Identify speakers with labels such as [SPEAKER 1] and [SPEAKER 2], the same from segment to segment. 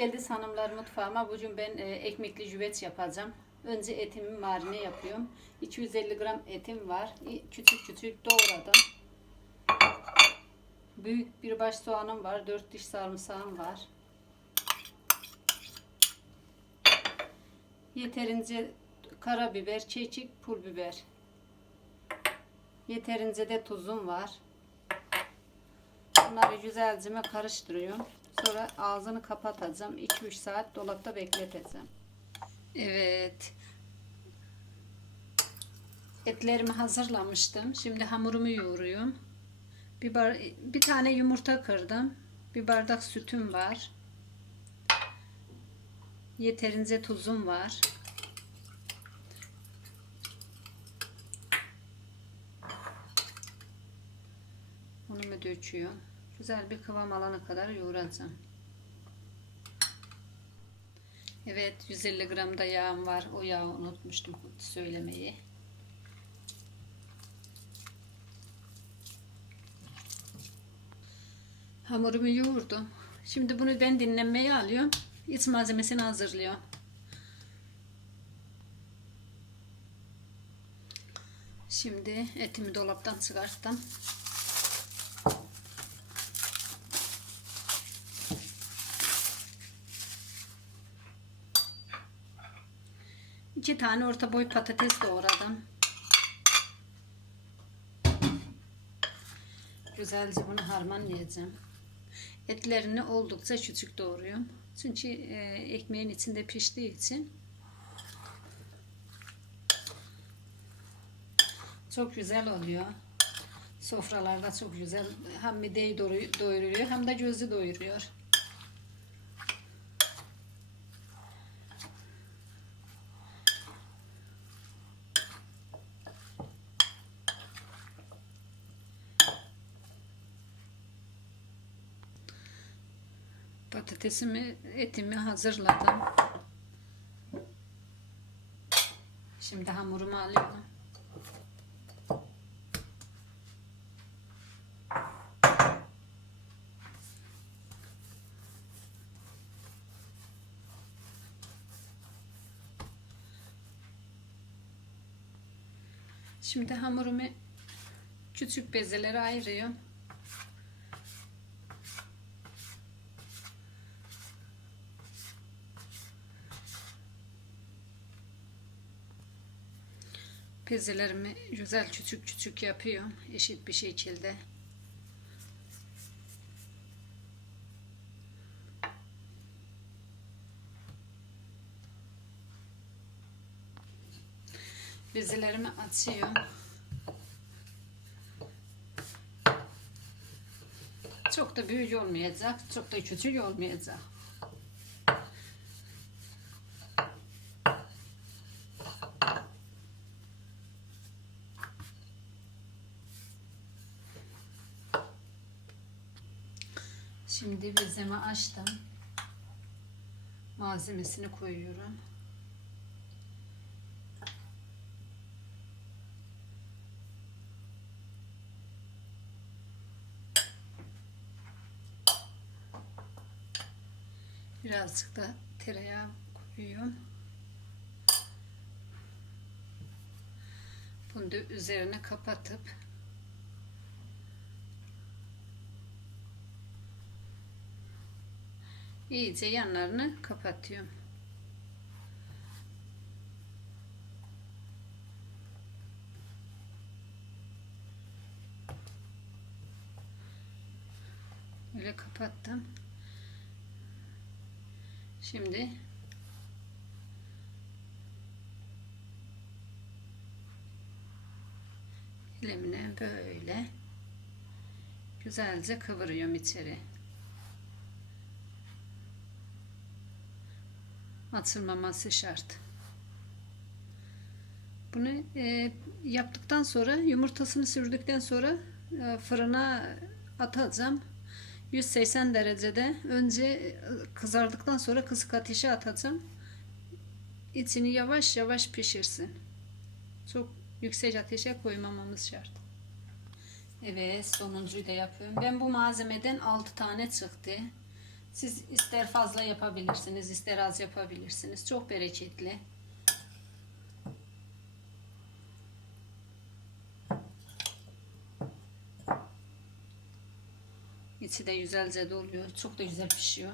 [SPEAKER 1] Geldi hanımlar mutfağıma. Bugün ben e, ekmekli jüvet yapacağım. Önce etimi marine yapıyorum. 250 gram etim var. Küçük küçük doğradım. Büyük bir baş soğanım var. 4 diş sarımsağım var. Yeterince karabiber, çeçik, pul biber. Yeterince de tuzum var. Bunları güzelce karıştırıyorum. Sonra ağzını kapatacağım. 2-3 saat dolapta bekleteceğim. Evet. Etlerimi hazırlamıştım. Şimdi hamurumu yoğuruyorum. Bir, bar bir tane yumurta kırdım. Bir bardak sütüm var. Yeterince tuzum var. Unumu döküyorum. Güzel bir kıvam alana kadar yoğuracağım. Evet 150 gram da yağım var. O yağı unutmuştum söylemeyi. Hamurumu yoğurdum. Şimdi bunu ben dinlenmeye alıyorum. İç malzemesini hazırlıyorum. Şimdi etimi dolaptan çıkarttım. İki tane orta boy patates doğradım. Güzelce bunu harmanlayacağım. Etlerini oldukça küçük doğruyorum. Çünkü e, ekmeğin içinde piştiği için çok güzel oluyor. Sofralarda çok güzel. Hem mideyi doyuruyor hem de gözü doyuruyor. Patatesimi, etimi hazırladım. Şimdi hamurumu alıyorum. Şimdi hamurumu küçük bezelere ayırıyorum. Bezelerimi güzel küçük küçük yapıyorum. Eşit bir şekilde. Bezelerimi açıyorum. Çok da büyük olmayacak, çok da küçük olmayacak. Şimdi bezemi açtım. Malzemesini koyuyorum. Birazcık da tereyağı koyuyorum. Bunu da üzerine kapatıp iyice yanlarını kapatıyorum. Böyle kapattım. Şimdi elimle böyle güzelce kıvırıyorum içeri. Atılmaması şart. Bunu e, yaptıktan sonra yumurtasını sürdükten sonra e, fırına atacağım. 180 derecede önce e, kızardıktan sonra kısık ateşe atacağım. İçini yavaş yavaş pişirsin. Çok yüksek ateşe koymamamız şart. Evet sonuncuyu da yapıyorum. Ben bu malzemeden 6 tane çıktı. Siz ister fazla yapabilirsiniz, ister az yapabilirsiniz. Çok bereketli. İçi de güzelce doluyor. Çok da güzel pişiyor.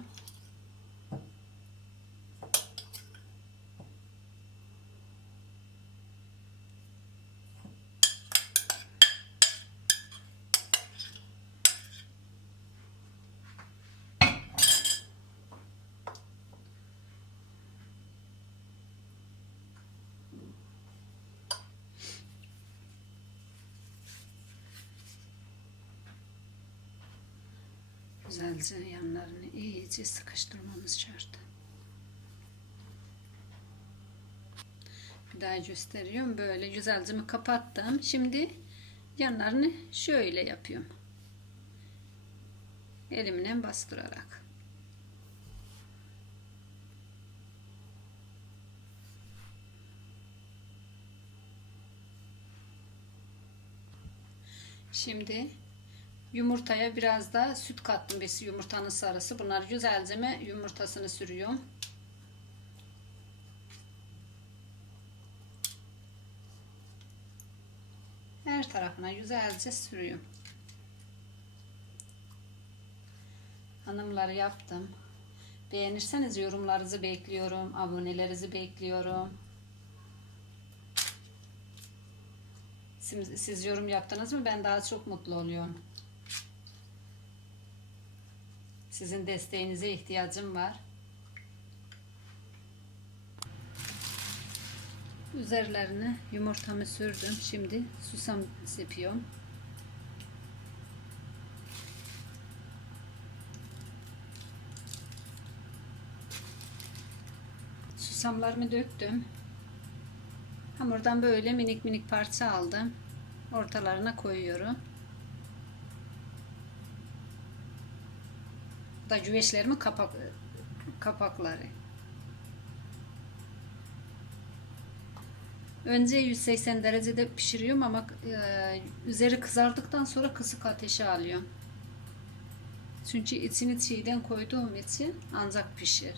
[SPEAKER 1] Güzelce yanlarını iyice sıkıştırmamız şart. Bir daha gösteriyorum. Böyle güzelce kapattım. Şimdi yanlarını şöyle yapıyorum. Elimle bastırarak. Şimdi Yumurtaya biraz da süt kattım. Besi yumurtanın sarısı. Bunlar güzelce mi yumurtasını sürüyorum. Her tarafına güzelce sürüyorum. Hanımları yaptım. Beğenirseniz yorumlarınızı bekliyorum. Abonelerinizi bekliyorum. Siz, siz yorum yaptınız mı? Ben daha çok mutlu oluyorum. Sizin desteğinize ihtiyacım var. Üzerlerine yumurtamı sürdüm. Şimdi susam sepiyorum. Susamlarımı döktüm. Hamurdan böyle minik minik parça aldım. Ortalarına koyuyorum. Da güveçlerimin kapak kapakları. Önce 180 derecede pişiriyorum ama e, üzeri kızardıktan sonra kısık ateşe alıyorum. Çünkü içini çiğden koyduğum için ancak pişir.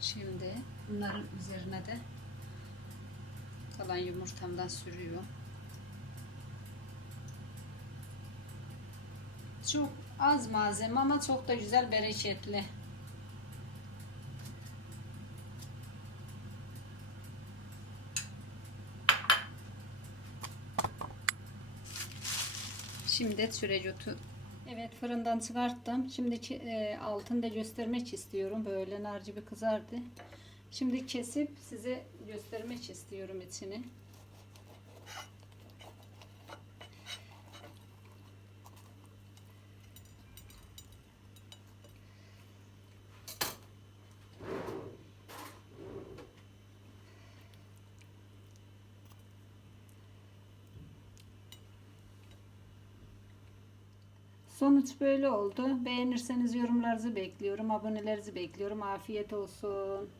[SPEAKER 1] Şimdi bunların üzerine de kalan yumurtamdan sürüyorum. Çok az malzeme ama çok da güzel bereketli. Şimdi süreci otu. Evet fırından çıkarttım. Şimdi e, altını da göstermek istiyorum. Böyle nar gibi kızardı. Şimdi kesip size göstermek istiyorum içini. Sonuç böyle oldu. Beğenirseniz yorumlarınızı bekliyorum. Abonelerinizi bekliyorum. Afiyet olsun.